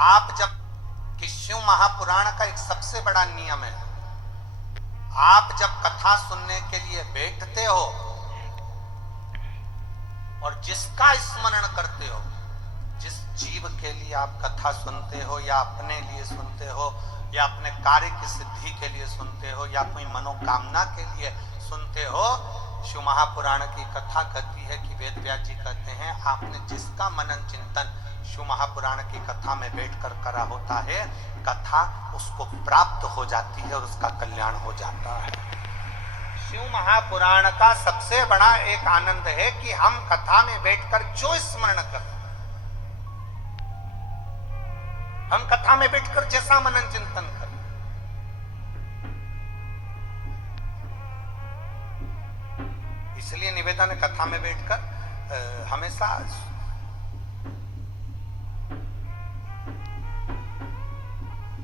आप जब कि शिव महापुराण का एक सबसे बड़ा नियम है, आप जब कथा सुनने के लिए बैठते हो और जिसका स्मरण करते हो, जिस जीव के लिए आप कथा सुनते हो या अपने लिए सुनते हो या अपने कार्य की सिद्धि के लिए सुनते हो या कोई मनोकामना के लिए सुनते हो, शिव महापुराण की कथा कहती है कि वेद व्यास जी कहते हैं आपने जिसका मनन चिंतन शिव महापुराण की कथा में बैठकर करा होता है, कथा उसको प्राप्त हो जाती है और उसका कल्याण हो जाता है। शिव महापुराण का सबसे बड़ा एक आनंद है कि हम कथा में बैठकर जो स्मरण कर, हम कथा में बैठकर जैसा मनन चिंतन कर, इसलिए निवेदन है कथा में बैठकर हमेशा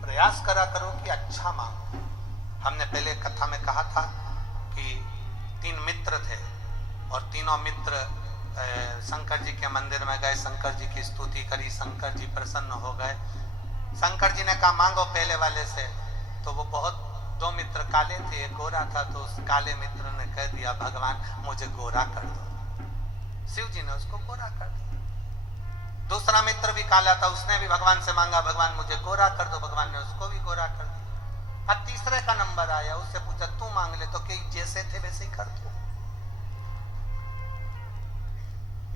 प्रयास करा करो कि अच्छा मांगो। हमने पहले कथा में कहा था कि 3 मित्र थे और तीनों मित्र शंकर जी के मंदिर में गए, शंकर जी की स्तुति करी, शंकर जी प्रसन्न हो गए। शंकर जी ने कहा मांगो पहले वाले से, तो वो बहुत 2 मित्र काले थे, एक गोरा था, तो उस काले मित्र ने कह दिया भगवान मुझे गोरा कर दो। शिव जी ने उसको गोरा कर दिया। दूसरा मित्र भी काला था, उसने भी भगवान से मांगा भगवान मुझे गोरा कर दो, भगवान ने उसको भी गोरा कर दिया। अब तीसरे का नंबर आया, उससे पूछा तू मांग ले, तो कि जैसे थे वैसे ही कर दो,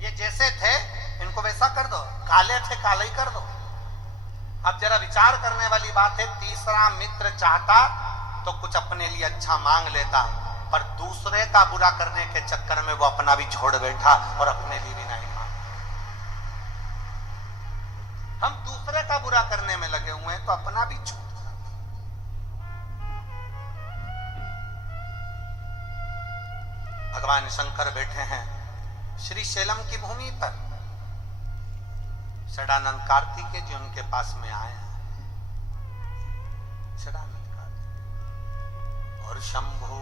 ये जैसे थे इनको वैसा कर दो, काले थे काले ही कर दो। अब जरा विचार करने वाली बात है, तीसरा मित्र चाहता तो कुछ अपने लिए अच्छा मांग लेता, पर दूसरे का बुरा करने के चक्कर में वो अपना भी छोड़ बैठा और अपने लिए भी नहीं मांगा। हम दूसरे का बुरा करने में लगे हुए हैं तो अपना भी छोड़। भगवान शंकर बैठे हैं श्री शैलम की भूमि पर, षडानंद कार्तिकेय जी उनके पास में आए हैं। षडानंद कार्तिकेय और शंभु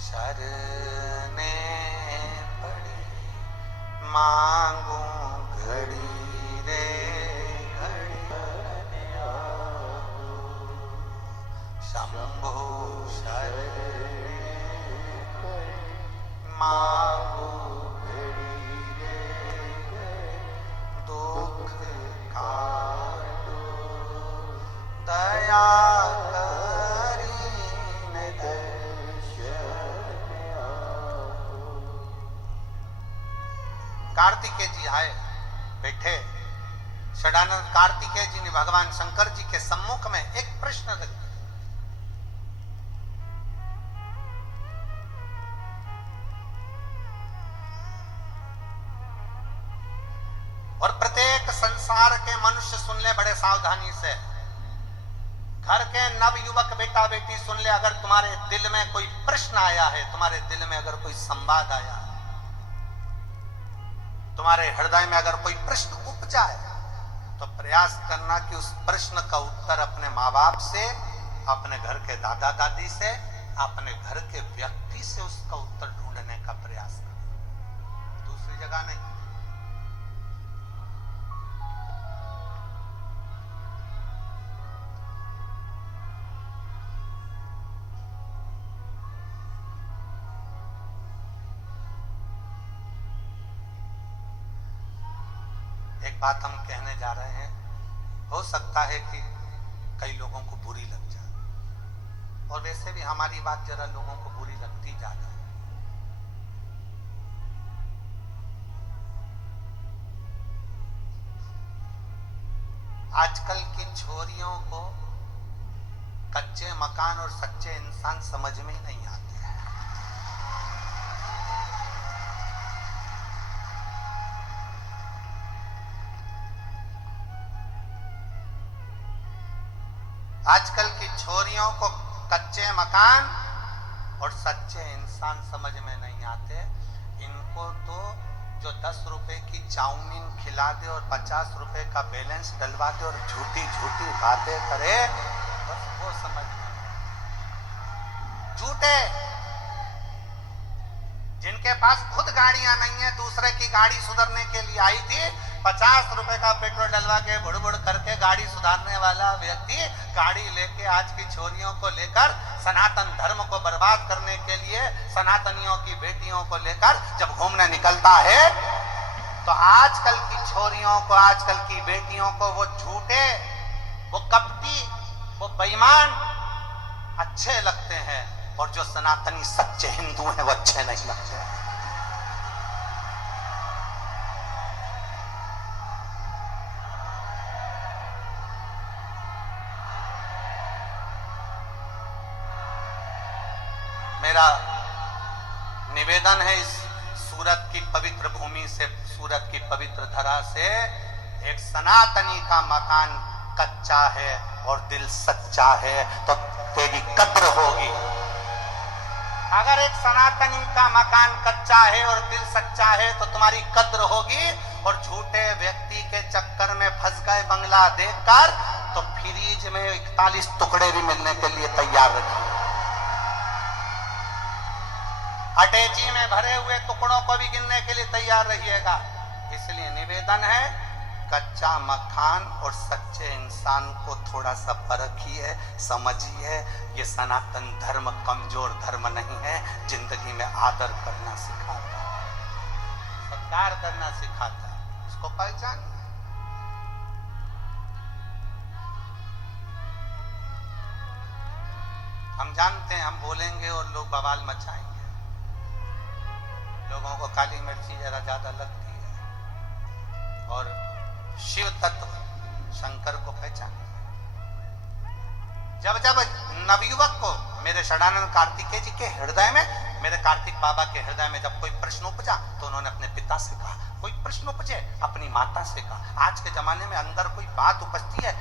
शरणे पड़ी, मांगू घड़ी रे घड़ी, शंभु शरणे मांगू दया कार्तिकेय जी आए, बैठे। षडानंद कार्तिकेय जी ने भगवान शंकर जी के सम्मुख में एक प्रश्न रख दिया। और प्रत्येक संसार के मनुष्य सुन ले बड़े सावधानी से, घर के नव युवक बेटा बेटी सुन ले, अगर तुम्हारे दिल में कोई प्रश्न आया है, तुम्हारे दिल में अगर कोई संवाद आया है, तुम्हारे हृदय में अगर कोई प्रश्न उपजा है, तो प्रयास करना कि उस प्रश्न का उत्तर अपने माँ बाप से, अपने घर के दादा दादी से, अपने घर के व्यक्ति से उसका उत्तर ढूंढने का प्रयास करना, दूसरी जगह नहीं। एक बात हम कहने जा रहे हैं, हो सकता है कि कई लोगों को बुरी लग जाए, और वैसे भी हमारी बात जरा लोगों को बुरी लगती ज्यादा है। आजकल की छोरियों को कच्चे मकान और सच्चे इंसान समझ में ही नहीं आते। आजकल की छोरियों को कच्चे मकान और सच्चे इंसान समझ में नहीं आते। इनको तो जो 10 रुपए की चाउमीन खिला दे और 50 रुपए का बैलेंस डलवा दे और झूठी झूठी बातें करे, बस वो समझ में झूठे। जिनके पास खुद गाड़ियां नहीं है, दूसरे की गाड़ी सुधरने के लिए आई थी, 50 रुपए का पेट्रोल डलवा के बुड़ करके गाड़ी सुधारने वाला व्यक्ति गाड़ी लेके आज की छोरियों को लेकर सनातन धर्म को बर्बाद करने के लिए सनातनियों की बेटियों को लेकर जब घूमने निकलता है तो आजकल की छोरियों को, आजकल की बेटियों को वो झूठे, वो कपटी, वो बेईमान अच्छे लगते हैं और जो सनातनी सच्चे हिंदू हैं वो अच्छे नहीं लगते। मेरा निवेदन है इस सूरत की पवित्र भूमि से, सूरत की पवित्र धरा से, एक सनातनी का मकान कच्चा है और दिल सच्चा है तो तेरी कद्र होगी। अगर एक सनातनी का मकान कच्चा है और दिल सच्चा है तो तुम्हारी कद्र होगी। और झूठे व्यक्ति के चक्कर में फंस गए बंगला देखकर तो फ्रीज में 41 टुकड़े भी मिलने के लिए तैयार रखिए। अटैची में भरे हुए टुकड़ों को भी गिनने के लिए तैयार रहिएगा। इसलिए निवेदन है, कच्चा मकान और सच्चे इंसान को थोड़ा सा परखिए, समझिए। ये सनातन धर्म कमजोर धर्म नहीं है, जिंदगी में आदर करना सिखाता है, सत्कार करना सिखाता है, इसको पहचान। हम जानते हैं हम बोलेंगे और लोग बवाल मचाएंगे, लोगों को काली मिर्ची जरा ज्यादा लगती है और शिव तत्व शंकर को पहचान। जब जब नवयुवक को मेरे षडानंद कार्तिकेय जी के हृदय में, मेरे कार्तिक बाबा के हृदय में जब कोई प्रश्न उपजा तो उन्होंने अपने पिता से कहा, कोई प्रश्न उपजे अपनी माता से कहा। आज के जमाने में अंदर कोई बात उपजती है